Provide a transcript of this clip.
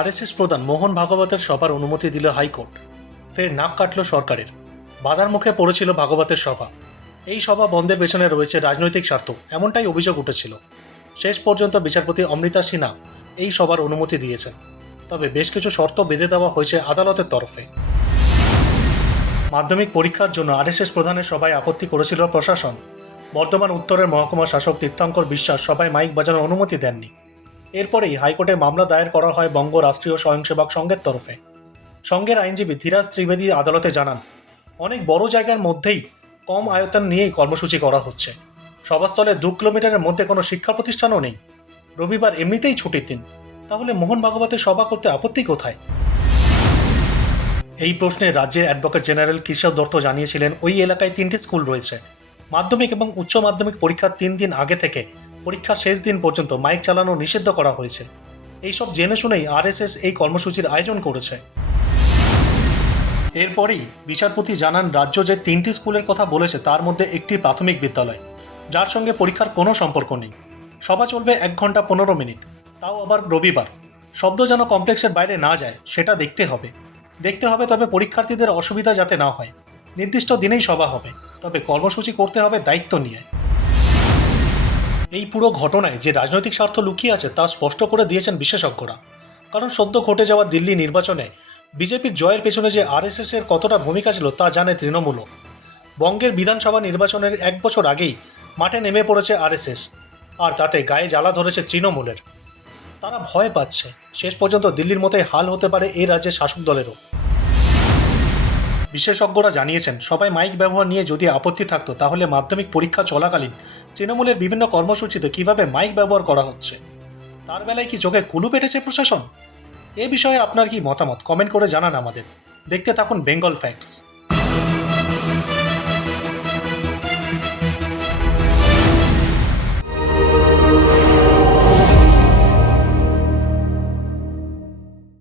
RSS প্রধান মোহন ভাগবতের সভার অনুমতি দিল হাইকোর্ট। ফের নাক কাটল সরকারের। বাধার মুখে পড়েছিল ভাগবতের সভা। এই সভা বন্ধের পেছনে রয়েছে রাজনৈতিক স্বার্থ, এমনটাই অভিযোগ উঠেছিল। শেষ পর্যন্ত বিচারপতি অমৃতা সিনহা এই সভার অনুমতি দিয়েছেন। তবে বেশ কিছু শর্ত বেঁধে দেওয়া হয়েছে আদালতের তরফে। মাধ্যমিক পরীক্ষার জন্য আরএসএস প্রধানের সভায় আপত্তি করেছিল প্রশাসন। বর্ধমান উত্তরের মহকুমা শাসক তীর্থঙ্কর বিশ্বাস সভায় মাইক বাজানোর অনুমতি দেননি। এরপরেই হাইকোর্টে মামলা দায়ের করা হয় বঙ্গ রাষ্ট্রীয় স্বয়ংসেবক সংঘের তরফে। সংঘের আইনজীবী ধীরাজ ত্রিবেদী আদালতে জানান, অনেক বড় জায়গার মধ্যেই কম আয়তন নিয়েই কর্মসূচি করা হচ্ছে। সভাস্থলে 2 কিলোমিটারের মধ্যে কোনো শিক্ষা প্রতিষ্ঠানও নেই। রবিবার এমনিতেই ছুটির দিন, তাহলে মোহন ভাগবতের সভা করতে আপত্তি কোথায়? এই প্রশ্নে রাজ্যের অ্যাডভোকেট জেনারেল কেশব দত্ত জানিয়েছিলেন, ওই এলাকায় 3টি স্কুল রয়েছে। মাধ্যমিক এবং উচ্চ মাধ্যমিক পরীক্ষার 3 দিন আগে থেকে পরীক্ষার শেষ দিন পর্যন্ত মাইক চালানো নিষিদ্ধ করা হয়েছে। এইসব জেনে শুনেই আরএসএস এই কর্মসূচির আয়োজন করেছে। এরপরেই বিচারপতি জানান, রাজ্য যে 3টি স্কুলের কথা বলেছে তার মধ্যে একটি প্রাথমিক বিদ্যালয়, যার সঙ্গে পরীক্ষার কোনো সম্পর্ক নেই। সভা চলবে 1 ঘন্টা 15 মিনিট, তাও আবার রবিবার। শব্দ যেন কমপ্লেক্সের বাইরে না যায় সেটা দেখতে হবে। তবে পরীক্ষার্থীদের অসুবিধা যাতে না হয়। নির্দিষ্ট দিনেই সভা হবে, তবে কর্মসূচি করতে হবে দায়িত্ব নিয়ে। এই পুরো ঘটনায় যে রাজনৈতিক স্বার্থ লুকিয়ে আছে তা স্পষ্ট করে দিয়েছেন বিশেষজ্ঞরা। কারণ সদ্য ঘটে যাওয়া দিল্লি নির্বাচনে বিজেপির জয়ের পেছনে যে আরএসএস এর কতটা ভূমিকা ছিল তা জানে তৃণমূলও। বঙ্গের বিধানসভা নির্বাচনের 1 বছর আগেই মাঠে নেমে পড়েছে আরএসএস, আর তাতে গায়ে জ্বালা ধরেছে তৃণমূলের। তারা ভয় পাচ্ছে শেষ পর্যন্ত দিল্লির মতোই হাল হতে পারে এই রাজ্যের শাসক দলেরও। বিশেষজ্ঞরা জানিয়েছেন, সবাই মাইক ব্যবহার নিয়ে যদি আপত্তি থাকতো তাহলে মাধ্যমিক পরীক্ষা চলাকালীন তৃণমূলের বিভিন্ন কর্মসূচিতে কিভাবে মাইক ব্যবহার করা হচ্ছে, তার বেলায় কি চোখে কুলু পেটেছে প্রশাসন? এ বিষয়ে আপনার কি মতামত কমেন্ট করে জানান আমাদের। দেখতে থাকুন বেঙ্গল ফ্যাক্টস।